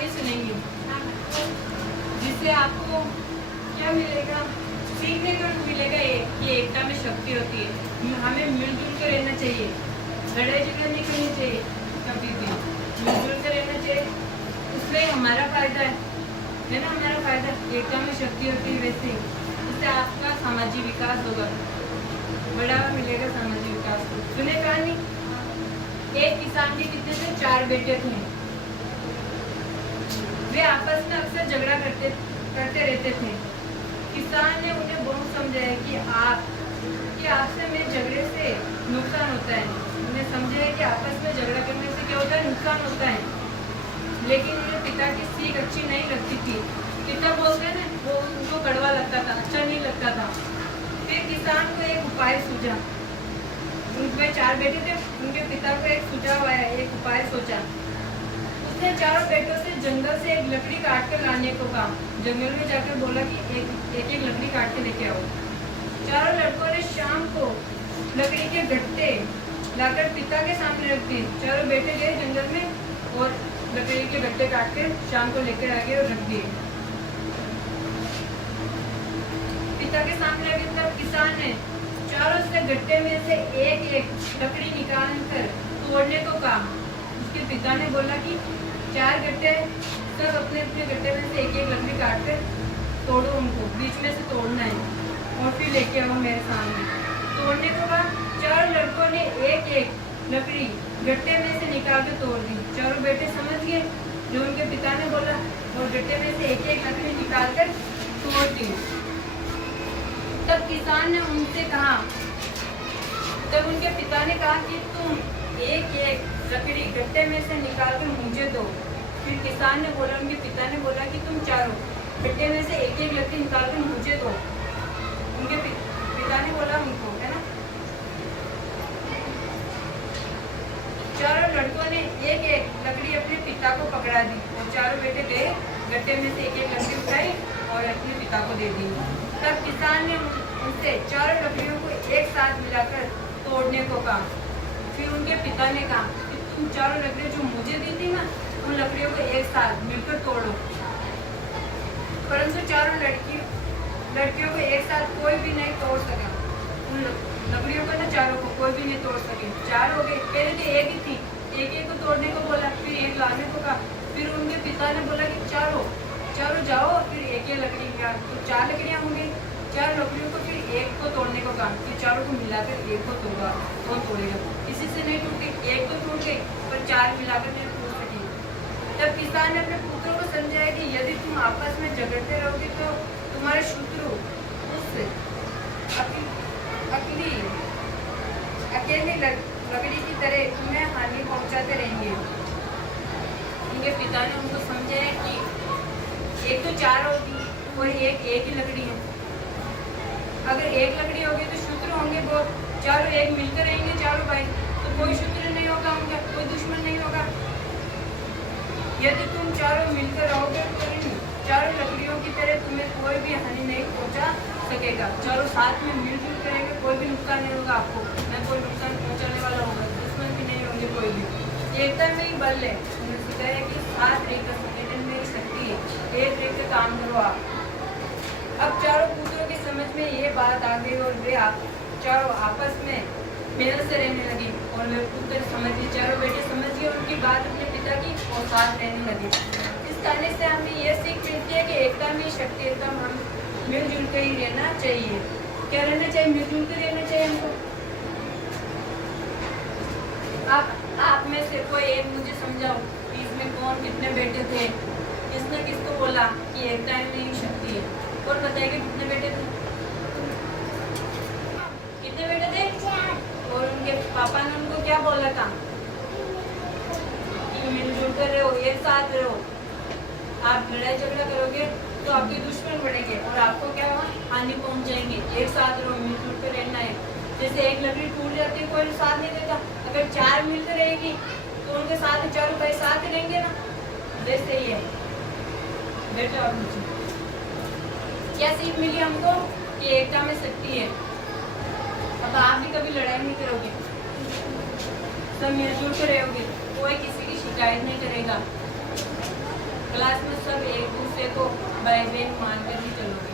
कहानी सुनेंगे जिससे आपको क्या मिलेगा, सीखने को मिलेगा ये कि एकता में शक्ति होती है। हमें मिलजुल कर रहना चाहिए, लड़ाई झगड़ा नहीं करनी चाहिए, कभी भी मिलजुल कर रहना चाहिए। उसमें हमारा फायदा है ना, हमारा फायदा। एकता में शक्ति होती है, वैसे इससे आपका सामाजिक विकास होगा, बढ़ावा मिलेगा सामाजिक विकास को। सुने कहानी, एक किसान के कितने थे, 4 बेटे थे। वे आपस में अक्सर झगड़ा करते रहते थे। किसान ने उन्हें बहुत समझाया कि आपसे में झगड़े से नुकसान होता है। उन्हें समझाया कि आपस में झगड़ा करने से क्या होता है, नुकसान होता है। लेकिन उन्हें पिता की सीख अच्छी नहीं लगती थी। पिता बोलते हैं ना, वो उनको कड़वा लगता था, अच्छा नहीं लगता था। फिर किसान को एक उपाय सूझा। उनके 4 बेटे थे, उनके पिता को एक सुझाव आया, एक उपाय सोचा। उसने 4 बेटों से जंगल से एक लकड़ी काट कर लाने को कहा। जंगल में जाकर बोला कि एक लकड़ी काट के लेके आओ। 4 लड़कों ने शाम को लकड़ी के गट्टे लाकर पिता के सामने रख दिए। 4 बेटे गए जंगल में और लकड़ी के गट्टे काट कर शाम को लेकर आ गए और रख दिए पिता के सामने। रखे तब किसान ने चारों से गट्टे में से एक लकड़ी निकाल कर तोड़ने को कहा। उसके पिता ने बोला कि 4 गट्टे, सब अपने अपने गट्टे में से एक लकड़ी काट कर तोड़ो, उनको बीच में से तोड़ना है और फिर लेके आओ मेरे सामने। तोड़ने को कहा। 4 लड़कों ने एक लकड़ी गट्टे में से निकाल कर तोड़ दी। 4 बेटे समझ गए जो उनके पिता ने बोला और गट्टे में से एक लकड़ी निकाल कर तोड़ दी। तब किसान ने उनसे कहा, तब उनके पिता ने कहा कि तुम एक लकड़ी गट्टे में से निकाल कर मुझे दो। फिर किसान ने बोला, उनके पिता ने बोला कि तुम चारों गट्टे में से एक लकड़ी निकाल कर मुझे दो। उनके पिता ने बोला उनको, है ना। 4 लड़कों ने एक लकड़ी अपने पिता को पकड़ा दी और 4 बेटे गए, गट्टे में से एक लकड़ी उठाई और अपने पिता को दे दी। तब किसान ने उनसे 4 लकड़ियों को एक साथ मिलाकर तोड़ने को कहा। फिर उनके पिता ने कहा कि तुम 4 लकड़ियां जो मुझे दी थी ना, उन लकड़ियों को एक साथ मिलकर तोड़ो। परंतु 4 लड़कियों को एक साथ कोई भी नहीं तोड़ सका। उन लकड़ियों को ना 4 को कोई भी नहीं तोड़ सके। 4 हो गए, पहले तो एक ही थी, एक को तोड़ने को बोला, फिर एक लाने को कहा। फिर उनके पिता ने बोला कि चारों जाओ, फिर एक लकड़ी का तो 4 लकड़ियां होंगी। 4 लकड़ियों को फिर एक को तोड़ने को कहा कि 4 को मिलाकर एक को तोड़ा, कौन तोड़ेगा। किसी से नहीं टूटी, एक तो टूट गई पर 4 मिलाकर नहीं टूट सकी। तब किसान ने अपने पुत्रों को समझाया कि यदि तुम आपस में झगड़ते रहोगे तो तुम्हारे शत्रु उससे अकेली लकड़ी की तरह तुम्हें हानि पहुंचाते रहेंगे। उनके पिता ने उनको समझाया कि एक तो 4 होगी और एक ही लकड़ी है। अगर एक लकड़ी होगी तो शत्रु होंगे बहुत, 4 एक मिलकर रहेंगे, 4 भाई, तो कोई शत्रु नहीं होगा उनका, कोई दुश्मन नहीं होगा। यदि तुम 4 मिलकर रहोगे तो 4 लकड़ियों की तरह तुम्हें कोई भी हानि नहीं पहुंचा सकेगा। 4 साथ में मिलजुल करेंगे, कोई भी नुकसान नहीं होगा आपको, न कोई नुकसान पहुंचाने वाला होगा, दुश्मन भी नहीं होंगे कोई भी। एकता में ही बल है। उन्होंने सिखाया कि साथ रहकर संगठन में शक्ति है, एक रहकर काम करो आप। अब 4 पुत्रों की समझ में ये बात आ गई और वे 4 आपस में मेल से रहने लगे और वे पुत्र समझ गए, 4 बेटे समझ गए उनकी बात अपने पिता की और साथ रहने लगे। इस कहानी से हमें यह सीख मिलती है कि एकता में शक्ति, एकदम हम मिलजुल कर ही रहना चाहिए। क्या रहना चाहिए? मिलजुल कर रहना चाहिए हमको। आप में से कोई एक मुझे समझाओ कि इसमें कौन कितने बेटे थे, किसने किसको बोला कि एकता में ही शक्ति है। कौन बताएगा कितने बेटे थे? कितने बेटे थे? और उनके पापा ने उनको क्या बोला था कि मिलजुल कर रहो, एक साथ रहो। आप लड़ाई झगड़ा करोगे तो आपके दुश्मन बढ़ेंगे और आपको क्या हानि पहुंचाएंगे। एक साथ रहो, मिलजुल कर रहना है। जैसे एक लकड़ी टूट जाती है, कोई साथ नहीं देता। अगर 4 मिलकर रहेगी तो उनके साथ 4 भाई साथ रहेंगे ना, जैसे ही है। बेटा और मुझे क्या सीख मिली हमको कि एकता में शक्ति है। अब आप भी कभी लड़ाई नहीं करोगे, सब मिलजुल कर रहोगे, कोई किसी की शिकायत नहीं करेगा। क्लास में सब एक दूसरे को भाई बहन मान कर ही चलोगे।